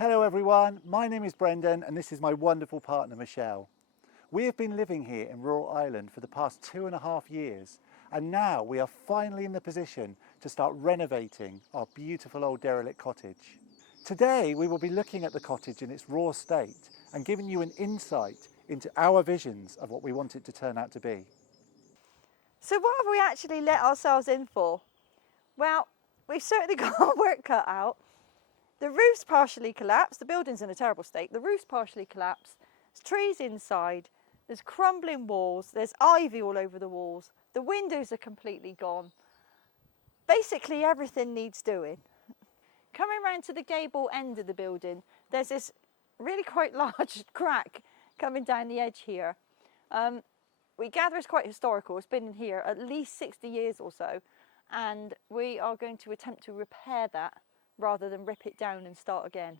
Hello everyone, my name is Brendan and this is my wonderful partner Michelle. We have been living here in rural Ireland for the past 2.5 years and now we are finally in the position to start renovating our beautiful old derelict cottage. Today we will be looking at the cottage in its raw state and giving you an insight into our visions of what we want it to turn out to be. So what have we actually let ourselves in for? Well, we've certainly got our work cut out. The roof's partially collapsed, the building's in a terrible state, the roof's partially collapsed, there's trees inside, there's crumbling walls, there's ivy all over the walls, the windows are completely gone. Basically everything needs doing. Coming round to the gable end of the building, there's this really quite large crack coming down the edge here. We gather it's quite historical, it's been in here at least 60 years or so, and we are going to attempt to repair that rather than rip it down and start again.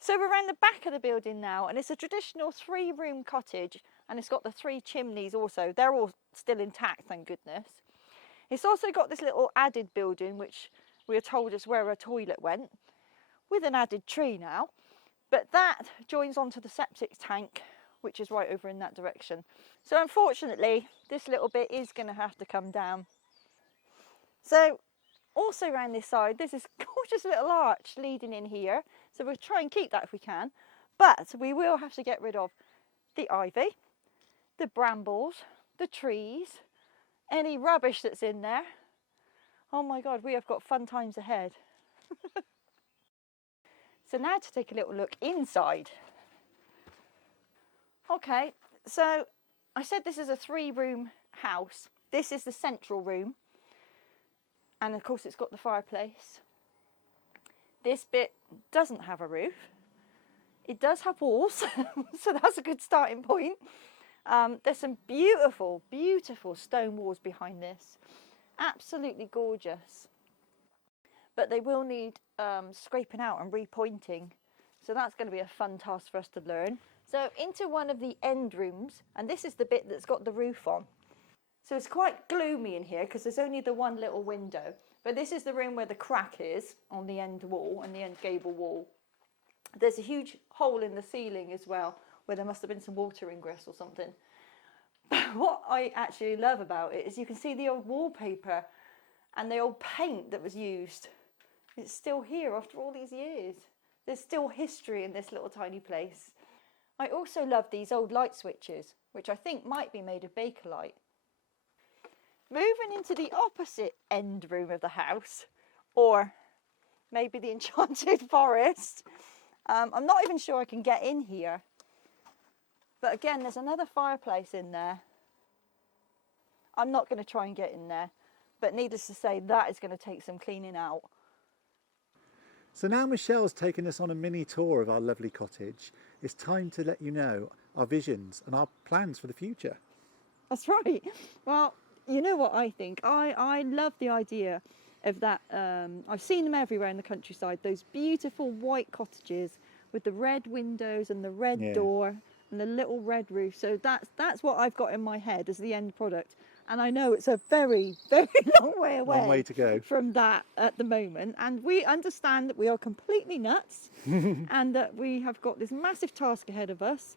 So we're around the back of the building now, and it's a traditional 3-room cottage, and it's got the 3 chimneys also. They're all still intact, thank goodness. It's also got this little added building, which we are told is where a toilet went, with an added tree now. But that joins onto the septic tank, which is right over in that direction. So unfortunately, this little bit is going to have to come down. So also around this side, there's this gorgeous little arch leading in here. So we'll try and keep that if we can. But we will have to get rid of the ivy, the brambles, the trees, any rubbish that's in there. Oh my God, we have got fun times ahead. So now to take a little look inside. Okay, so I said this is a 3-room house. This is the central room. And of course it's got the fireplace. This bit doesn't have a roof. It does have walls, so that's a good starting point. There's some beautiful, beautiful stone walls behind this. Absolutely gorgeous. But they will need scraping out and repointing. So that's going to be a fun task for us to learn. So into one of the end rooms, and this is the bit that's got the roof on. So it's quite gloomy in here because there's only the one little window. But this is the room where the crack is on the end wall and the end gable wall. There's a huge hole in the ceiling as well where there must have been some water ingress or something. But what I actually love about it is you can see the old wallpaper and the old paint that was used. It's still here after all these years. There's still history in this little tiny place. I also love these old light switches, which I think might be made of Bakelite. Moving into the opposite end room of the house, or maybe the enchanted forest. I'm not even sure I can get in here. But again, there's another fireplace in there. I'm not going to try and get in there, but needless to say, that is going to take some cleaning out. So now Michelle's taken us on a mini tour of our lovely cottage. It's time to let you know our visions and our plans for the future. That's right. Well, you know what I think? I love the idea of that. I've seen them everywhere in the countryside, those beautiful white cottages with the red windows and the red door and the little red roof. So that's what I've got in my head as the end product. And I know it's a very, very long way away. Long way to go from that at the moment. And we understand that we are completely nuts and that we have got this massive task ahead of us.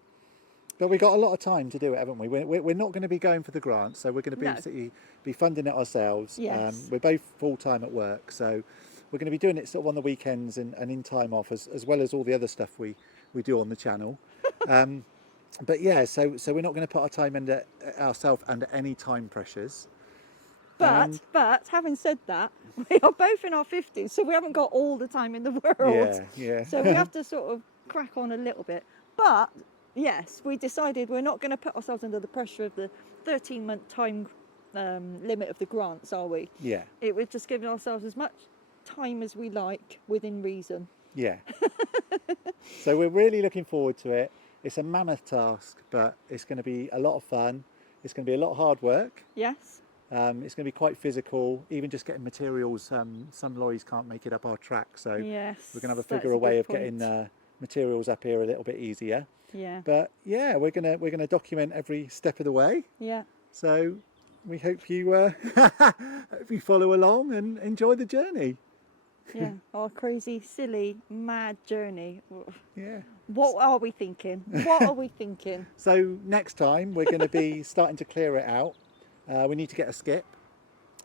But we've got a lot of time to do it, haven't we? We're not going to be going for the grant, so we're going to be funding it ourselves. Yes. We're both full-time at work, so we're going to be doing it sort of on the weekends and in time off, as well as all the other stuff we do on the channel. But yeah, so we're not going to put our time under ourselves under any time pressures. But having said that, we are both in our 50s, so we haven't got all the time in the world. Yeah. So we have to sort of crack on a little bit. But yes, we decided we're not going to put ourselves under the pressure of the 13-month time limit of the grants, are we? Yeah. It was just giving ourselves as much time as we like within reason. Yeah. So we're really looking forward to it. It's a mammoth task, but it's going to be a lot of fun. It's going to be a lot of hard work. Yes. It's going to be quite physical, even just getting materials. Some lorries can't make it up our track, so yes, we're going to have to figure a way of getting materials up here a little bit easier. Yeah. But yeah, we're gonna document every step of the way. Yeah. So we hope you hope you follow along and enjoy the journey. Yeah, our crazy, silly, mad journey. Yeah. What are we thinking? What are we thinking? So next time we're going to be starting to clear it out. We need to get a skip,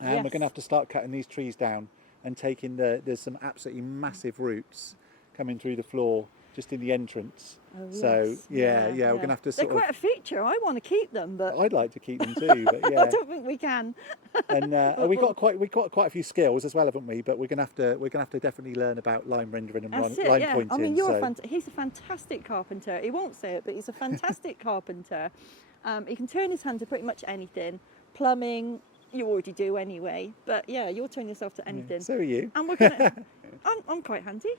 and we're going to Yes. have to start cutting these trees down and taking there's some absolutely massive roots coming through the floor just in the entrance. Oh, So yes. we're going to have to They're sort quite a feature. I want to keep them, but of. I'd like to keep them too, but I yeah. don't think we can. And we got quite a few skills as well, haven't we? But we're gonna have to definitely learn about line rendering and That's it, line yeah. pointing. I mean, so. he's a fantastic carpenter. He won't say it, but he's a fantastic carpenter. He can turn his hand to pretty much anything. Plumbing, you already do anyway. But yeah, you'll turn yourself to anything. So are you. And we're gonna. I'm quite handy,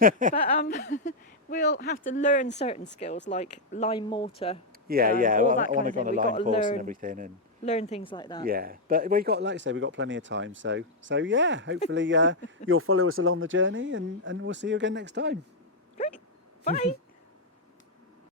yeah. But we'll have to learn certain skills like lime mortar. Yeah, all I that want to kind go of on a thing. We've got line to course and everything, and learn things like that. yeah. But we got, like I say, we got plenty of time. So yeah. Hopefully, you'll follow us along the journey, and we'll see you again next time. Great. Bye.